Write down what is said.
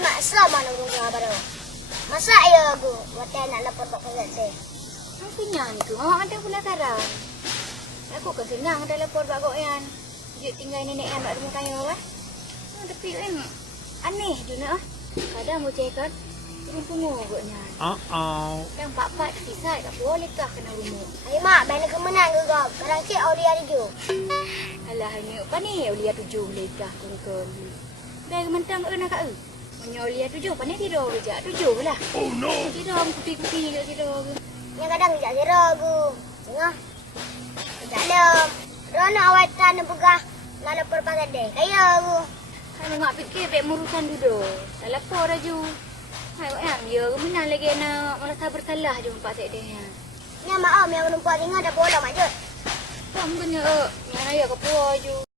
mak Islam mana guna baru. Masa ayah aku waktu nak lapor kat pasal saya. Aku nyang tu. Awak ada penasaran. Aku kan senang ada lapor kat kau yan. Dia tinggal nenek yang nak rumah kaya lah. Tapi kan aneh je nak. Kadang mau cekkan turun pungu agaknya. Yang pak-pak kisah tak boleh kah kena rumah. Ayah mak, main kemenang ke kau? Barang cik Aulia Riju. Alah ni apa ni? Aulia 7 boleh kah kun-kun. Dah mentang ke nak kak? Punya Aulia 7 apa ni tidur je? 7 lah. Oh no. Tidur kupi-kupi kat tidur. Yang kadang tidak zero aku. Tengah. Tak ada. Rona awak tak nak pegah. Nak lapor pasal dia. Kaya aku. Kalau mak fikir baik merusan duduk. Tak lapor dah ju. Hai awak yang dia kemenang lagi nak merasa bersalah je empat set dia. Ni mak yang menumpak tinggal dah bola mak je. Kamu kena yang raya ke puas ju.